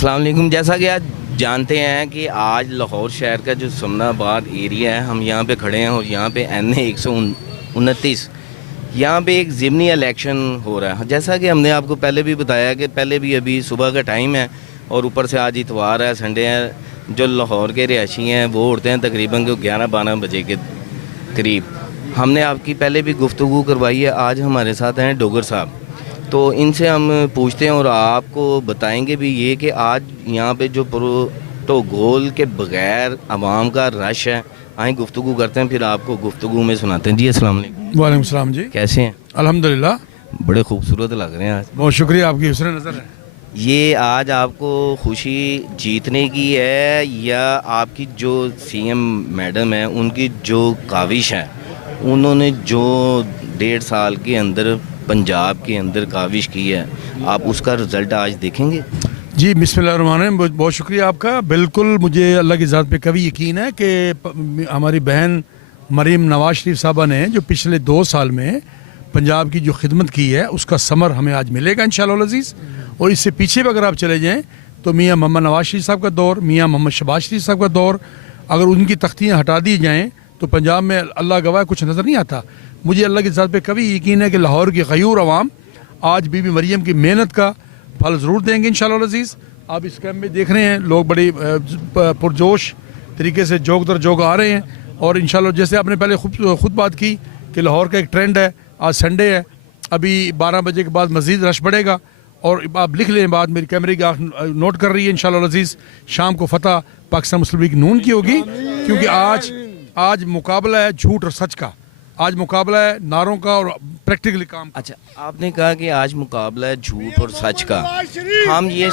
अस्सलाम वालेकुम। जैसा कि आप जानते हैं कि आज लाहौर शहर का जो सुमनाबाद एरिया है, हम यहाँ पे खड़े हैं और यहाँ पे NA 129 यहाँ पे एक ज़िमनी इलेक्शन हो रहा है। जैसा कि हमने आपको पहले भी बताया कि पहले भी अभी सुबह का टाइम है और ऊपर से आज इतवार है, संडे है। जो लाहौर के रिहायशी हैं वो उठते हैं तकरीबन 11-12 बजे के करीब। हमने आपकी पहले भी गुफ्तगू करवाई है। आज हमारे साथ हैं डोगर साहब, तो इनसे हम पूछते हैं और आपको बताएंगे भी ये कि आज यहाँ पे जो प्रोटोकॉल के बगैर आवाम का रश है, आए गुफ्तगू करते हैं, फिर आपको गुफ्तगू में सुनाते हैं। जी अस्सलाम वालेकुम। वालेकुम सलाम जी। कैसे हैं? अल्हम्दुलिल्लाह। बड़े खूबसूरत लग रहे हैं आज। बहुत शुक्रिया, आपकी हुस्न नज़र है। ये आज आपको खुशी जीतने की है या आपकी जो CM मैडम है उनकी जो काविश है, उन्होंने जो 1.5 साल के अंदर पंजाब के अंदर काविश की है, आप उसका रिज़ल्ट आज देखेंगे? जी बिस्मिल्लाहिर्रहमानिर्रहीम। बहुत शुक्रिया आपका। बिल्कुल मुझे अल्लाह की ज़ात पे कभी यकीन है कि हमारी बहन मरीम नवाज शरीफ साहबा ने जो पिछले 2 साल में पंजाब की जो खिदमत की है उसका समर हमें आज मिलेगा इंशाअल्लाह अज़ीज़। और इससे पीछे भी अगर आप चले जाएँ तो मियाँ मोहम्मद नवाज शरीफ साहब का दौर, मियाँ मोहम्मद शहबाज शरीफ साहब का दौर, अगर उनकी तख्तियाँ हटा दी जाएँ तो पंजाब में अल्लाह गवाह कुछ नज़र नहीं आता। मुझे अल्लाह की ज़ात पे कभी यकीन है कि लाहौर की गयूर अवाम आज बीबी मरियम की मेहनत का फल ज़रूर देंगे इंशाअल्लाह अज़ीज़। आप इस कैम्प में देख रहे हैं लोग बड़ी पुरजोश तरीके से जोग दर जोग आ रहे हैं। और इंशाअल्लाह जैसे आपने पहले खुद बात की कि लाहौर का एक ट्रेंड है, आज संडे है, अभी 12 बजे के बाद मज़ीद रश बढ़ेगा। और आप लिख लें बात, मेरी कैमरे की आँख नोट कर रही है इंशाअल्लाह अज़ीज़, शाम को फतह पाकिस्तान मुस्लिम लीग नून की होगी, क्योंकि आज मुकाबला है झूठ और सच का। आज मुकाबला है नारों का और प्रैक्टिकली काम। अच्छा, आपने कहा कि आज मुकाबला है झूठ और सच का। हम ये